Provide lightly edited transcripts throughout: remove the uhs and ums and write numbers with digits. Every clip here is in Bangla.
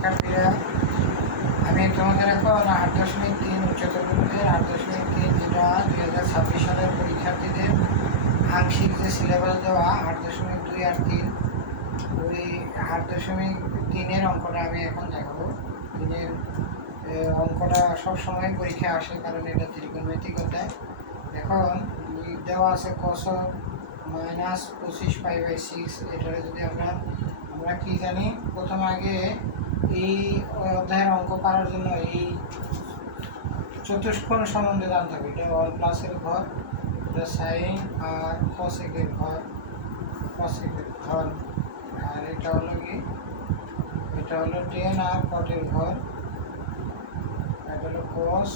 শিক্ষার্থীরা, আমি তোমাদের এখন 8.3 উচ্চতর গ্রুপের 8.3 যেটা 2026 সালের পরীক্ষার্থীদের আংশিক যে সিলেবাস দেওয়া 8.2 আর 3, ওই 8.3-এর অঙ্কটা আমি এখন দেখাবো। 3-এর অঙ্কটা সবসময় পরীক্ষায় আসে, কারণ এটা ত্রিকোণমিতিকতা। এখন দেওয়া আছে cos -25π/6। এটারে যদি আমরা কি জানি, প্রথম আগে এই অধ্যায়ের অঙ্ক করার জন্য এই চতুষ্কোণ সম্বন্ধে জানতে হবে। এটা অল প্লাসের ঘর, এটা সাইন আর কসেকের ঘর, আর এটা হলো কি, এটা হলো টেন আর কটের ঘর, এটা হলো কস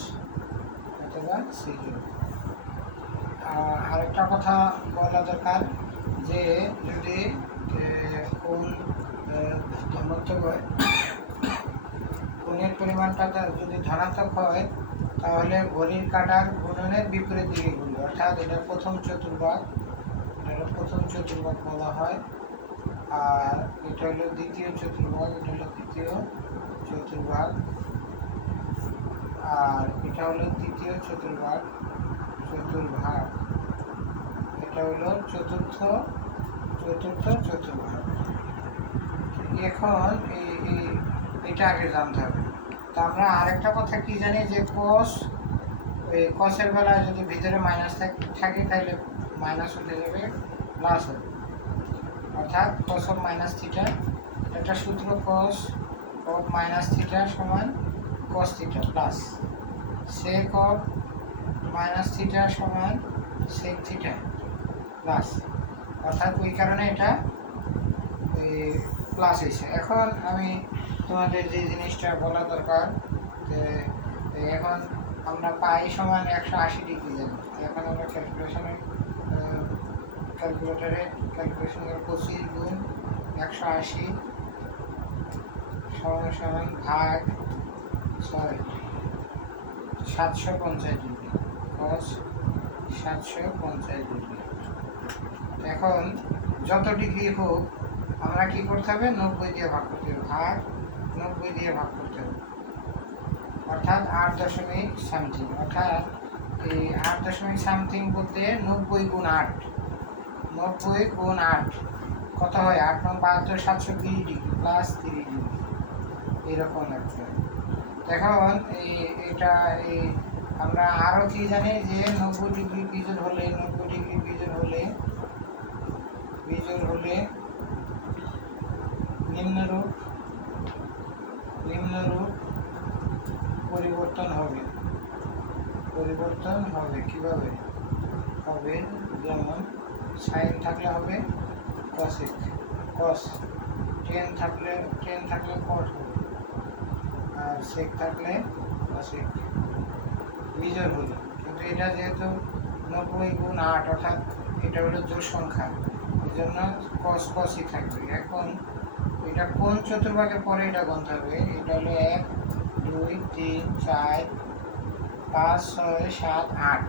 অথবা সিকিউ। আরেকটা কথা বলা দরকার যে যদি কোন ধনাত্মক হয়, কোণের পরিমাণটা যদি ধনাত্মক হয়, তাহলে ঘড়ির কাঁটার ঘূর্ণনের বিপরীত দিকে ঘুরবে, অর্থাৎ এটা প্রথম চতুর্ভাগ বলা হয়। আর এটা হলো দ্বিতীয় চতুর্ভাগ, আর এটা হলো তৃতীয় চতুর্ভাগ, এটা হলো চতুর্থ চতুর্ভাগ। এখন এটা আগে জানতে হবে। তো আমরা আরেকটা কথা কি জানি যে কসের বেলায় যদি ভিতরে মাইনাস থাকে তাহলে মাইনাস উঠে যাবে, প্লাস হবে, অর্থাৎ cos of -θ। একটা সূত্র cos of -θ সমান cos θ প্লাস sec of -θ সমান sec θ প্লাস, অর্থাৎ ওই কারণে এটা প্লাস হয়েছে। এখন আমি তোমাদের যে জিনিসটা বলা দরকার, যে এখন আমরা পাই সমান 180 ডিগ্রি জানি। এখন আমরা ক্যালকুলেশন করে 25 গুণ 180 সমান ভাগ 6, 750 ডিগ্রি, cos 750 ডিগ্রি। এখন যত ডিগ্রি হোক আমরা কি করতে হবে, 90 দিয়ে ভাগ করতে হবে, ভাগ 90 দিয়ে ভাগ করতে হবে, অর্থাৎ 8.something। অর্থাৎ এই 8.something বলতে 90 গুণ 8, 90 গুণ 8 কত হয়, 8 9 72, 720 ডিগ্রি প্লাস 30 ডিগ্রি, এরকম একটা। এখন এটা আমরা আরও কি জানি যে 90 ডিগ্রি বিজোড় হলে নিম্নরূপ পরিবর্তন হবে। কিভাবে হবে, যেমন সাইন থাকলে হবে কস, টেন থাকলে কট হবে, আর সেক থাকলে কসেক, বিজোড় হলো। কিন্তু এটা যেহেতু 90 গুণ 8, অর্থাৎ এটা হলো জোড় সংখ্যা, এই জন্য কসই থাকবে। এখন এটা কোন চতুর্ভাগে পরে এটা গণতে হবে, এটা হলো 1 2 3 4 5 6 7 8,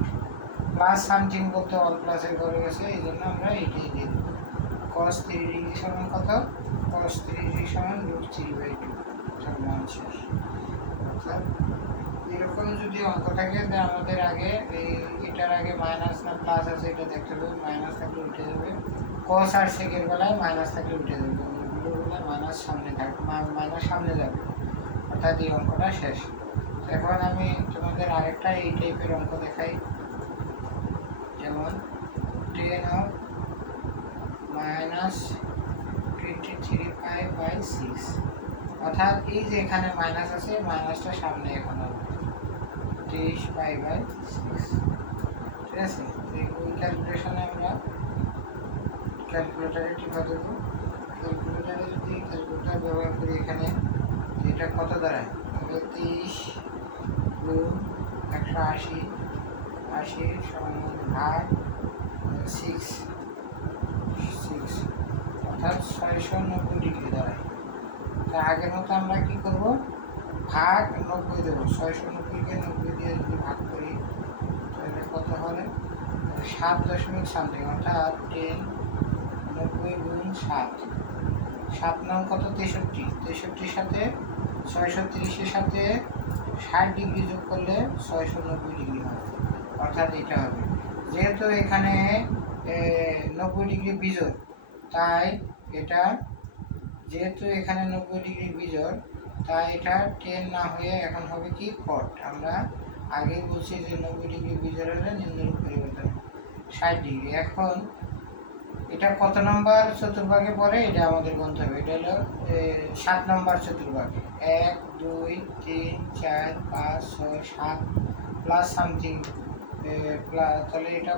প্লাস সামথিং বলতে অল প্লাসের ঘরে গেছে, এই জন্য আমরা এটাই দিয়ে দেবো। cos 30 ডিগ্রি সমান কত, cos 30 ডিগ্রি সমান √3/2, অর্থাৎ এরকম যদি অঙ্ক থাকে তাহলে আমাদের আগে এটার আগে মাইনাস না প্লাস আছে এটা দেখতে হবে, মাইনাস থাকলে উঠে যাবে, cos আর সেকের বেলায় মাইনাস থাকলে উঠে যাবে, মাইনাস সামনে যাবে, অর্থাৎ এই অঙ্কটা শেষ। এখন আমি তোমাদের আরেকটা এই টাইপের অঙ্ক দেখাই, যেমন 10 of -23π/6, অর্থাৎ এই যে এখানে মাইনাস আছে, মাইনাসটা সামনে এখন হবে 23π/6, ঠিক আছে। ওই ক্যালকুলেশনে আমরা ক্যালকুলেটারে টিপা দেবো। ক্যালকুলেটারে যদি ক্যালকুলেটার ব্যবহার করি, এখানে এটা কত দাঁড়ায়, 23 গুণ 180 সমান ভাগ 6, অর্থাৎ 690 ডিগ্রি দাঁড়ায়। তা আগের মতো আমরা কি করব, ভাগ 90 দেবো, 690-কে 90 দিয়ে যদি ভাগ করি তাহলে কত হবে, 7.something, অর্থাৎ 10 90 গুণ 7, 7 নং কত, 63, 63 সাথে 630-এর সাথে 60 ডিগ্রি যোগ করলে 690 ডিগ্রি হবে, অর্থাৎ এটা হবে। যেহেতু এখানে 90 ডিগ্রি বিজোড়, তাই এটা যেহেতু এখানে 90 ডিগ্রি বিজোড়, তাই এটা টেন না হয়ে এখন হবে কি কট। আমরা আগেই বলছি যে 90 ডিগ্রি বিজোড় হলে নিম্নরূপ পরিবর্তন 60 ডিগ্রি। এখন এটা কত নম্বর চতুর্ভাগে পড়ে এটা আমাদের গুনতে হবে। এটা হলো 7 নম্বর চতুর্ভাগে। 1 2 3 4 5 6 7 প্লাস সামথিং তাহলে এটা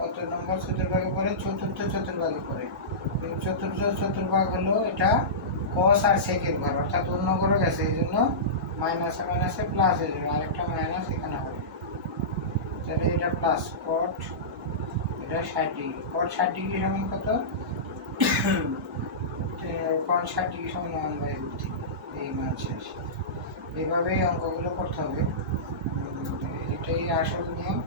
কত নম্বর চতুর্ভাগে পড়ে? চতুর্থ চতুর্ভাগে পড়ে। চতুর্থ চতুর্ভাগ হলো এটা কস আর সেকের ঘর, অর্থাৎ অন্য ঘরে গেছে, এই জন্য মাইনাসে মাইনাসে প্লাস হয়ে যাবে, আরেকটা মাইনাস এখানে হবে। তাহলে এটা প্লাস কট, এটা 60 ডিগ্রি। কট 60 ডিগ্রি সমান কত? কট 60 ডিগ্রি সমান 1/√3। এই মান শেষ। এইভাবেই অঙ্কগুলো করতে হবে, এটাই আসল নিয়ম।